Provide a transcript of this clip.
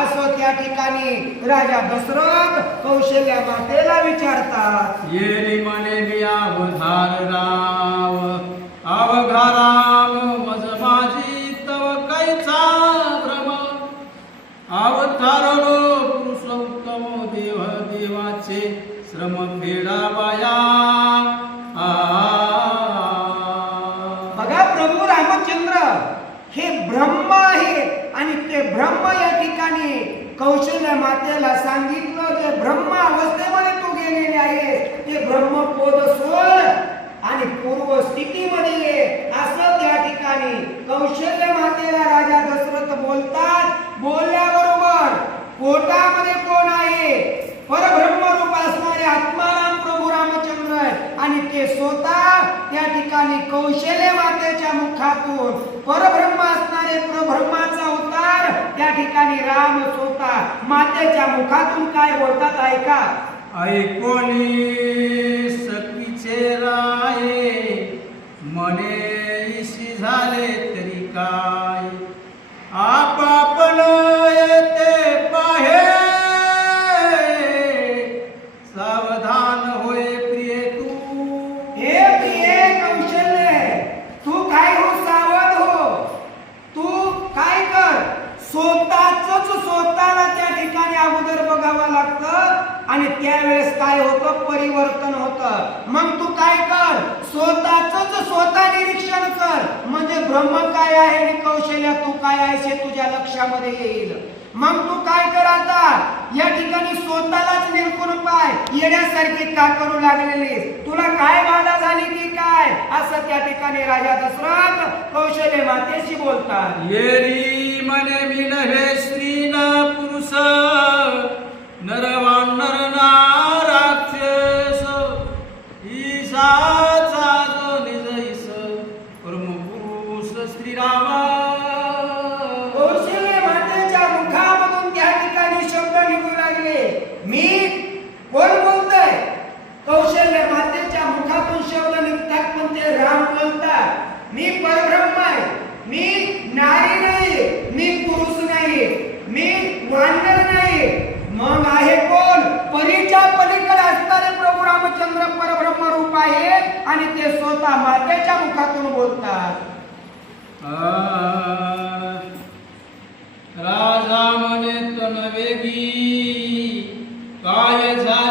असं त्या ठिकाणी राजा दशरथ कौशल्या मातेला विचारतात. येरी म्हणे मी अवधार राव, अवघा राम मज माझी तव कैचा भ्रम, अवतारलो पुरुषोत्तम देव देवाचे श्रम फेडावया. बघा प्रभू रामचंद्र हे ब्रह्म आहे आणि ते ब्रह्म या ठिकाणी कौशल्या मातेला सांगितलं, जे ब्रह्म अवस्थेमध्ये तू गेलेले आहे ते ब्रह्मपोद सोड आणि पूर्व स्थितीमध्ये ये, असं त्या ठिकाणी कौशल्या मातेला राजा दशरथ बोलतात. बोलल्याबरोबर पोटामध्ये कोण आहे? परब्रह्म रूप असणारे आत्माराम प्रभू रामचंद्र आणि ते स्वतः त्या ठिकाणी कौशल्या मातेच्या मुखातून परब्रह्म असणारे परब्रह्माचा अवतार त्या ठिकाणी राम स्वतः मातेच्या मुखातून काय बोलतात ऐका. ऐकोनी सखीचे राये, मने इशी झाले तरी काय, आपापल येते पाहे, सावधान होय प्रिय तू. हे प्रिय कौशल्य, तू काय हो, सावध हो. तू काय कर, स्वतःला त्या ठिकाणी अगोदर बघावं लागतं आणि त्यावेळेस काय होतं, परिवर्तन होतं. मग तू काय कर, स्वतः निरीक्षण कर, म्हणजे ब्रह्म काय आहे आणि कौशल्या तू काय आहेस हे तुझ्या लक्षामध्ये येईल. मग तू काय कर, आता या ठिकाणी स्वतःलाच निरखून पाय. येण्यासारखी का करू लागलेली, तुला काय बाधा झाली की काय, असं त्या ठिकाणी राजा दशरथ कौशल्या मातेशी बोलतात. येरी म्हणे मी नव्हे स्त्री न पुरुष, नरवान नर नाराक्षस, ईशाचा जो निज ईश, परम पुरुष श्रीराम. कौशल्या मातेच्या मुखामधून त्या ठिकाणी शब्द निघू लागले. मी कोण बोलतोय? कौशल्या मातेच्या मुखातून शब्द निघतात पण ते राम बोलतात. मी परब्रह्म आहे, मी नारी नाही, मी पुरुष नाही, मी वानर नाही. मग आहे कोण? परीच्या पलीकडे असणारे प्रभू रामचंद्र परब्रह्म रूप आहे आणि ते स्वतः मातेच्या मुखातून बोलतात. राजा म्हणे तन वेगी, काय झाले